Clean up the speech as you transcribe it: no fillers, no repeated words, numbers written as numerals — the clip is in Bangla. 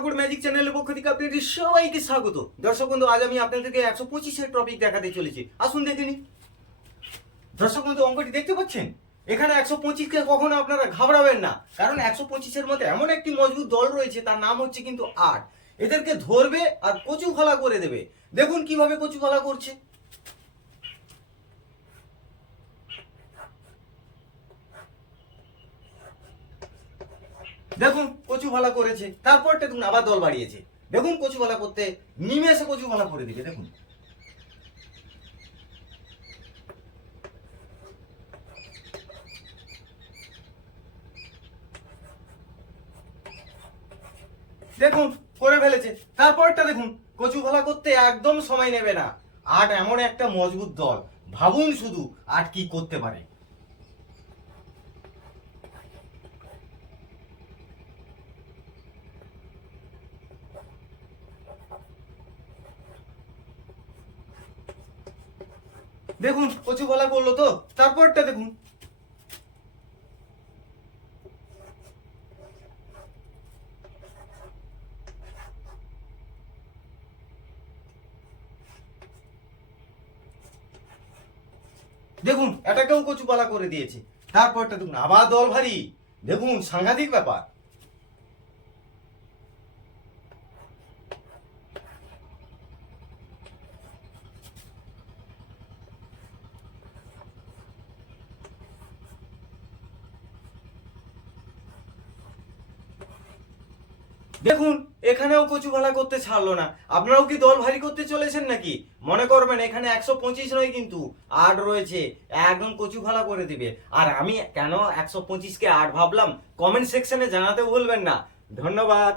ঠাকুর ম্যাজিক চ্যানেলের পক্ষ থেকে আপনাদের সবাইকে স্বাগত। দর্শক বন্ধু, আজ আমি আপনাদেরকে 125-এর টপিক দেখাতে চলেছি। আসুন দেখে নিন। দর্শক বন্ধু, অঙ্কটি দেখতে পাচ্ছেন? এখানে 125-কে কখনো আপনারা ঘাবড়াবেন না, কারণ 125-এর মধ্যে এমন একটি মজবুত দল রয়েছে, তার নাম হচ্ছে কিন্তু 8। এদেরকে ধরবে আর কচু খোলা করে দেবে। দেখুন কিভাবে কচু খোলা করছে। দেখুন কচু ভালা করেছে, তারপরটা দেখুন আবার দল বাড়িয়েছে। দেখুন কচু ভালা করতে নিমেষে কচু ভালা করে দিবে। দেখুন দেখুন করে ফেলেছে। তারপরটা দেখুন কচু ভালা করতে একদম সময় নেবে না। 8 এমন একটা মজবুত দল, ভাবুন শুধু 8 কি করতে পারে। দেখুন কচু ভালা করলো তো, তারপরটা দেখুন। দেখুন এটাকেও কচু পালা করে দিয়েছে। তারপরটা দেখুন আবার দল ভারী। দেখুন সাংঘাতিক ব্যাপার। দেখুন এখানেও কচু ভালা করতে ছাড়লো না। আপনারাও কি দল ভারী করতে চলেছেন নাকি? মনে করবেন এখানে 125 নয় কিন্তু 8 রয়েছে, একদম কচু ভালা করে দিবে। আর আমি কেন 125-কে 8 ভাবলাম, কমেন্ট সেকশনে জানাতে ভুলবেন না। ধন্যবাদ।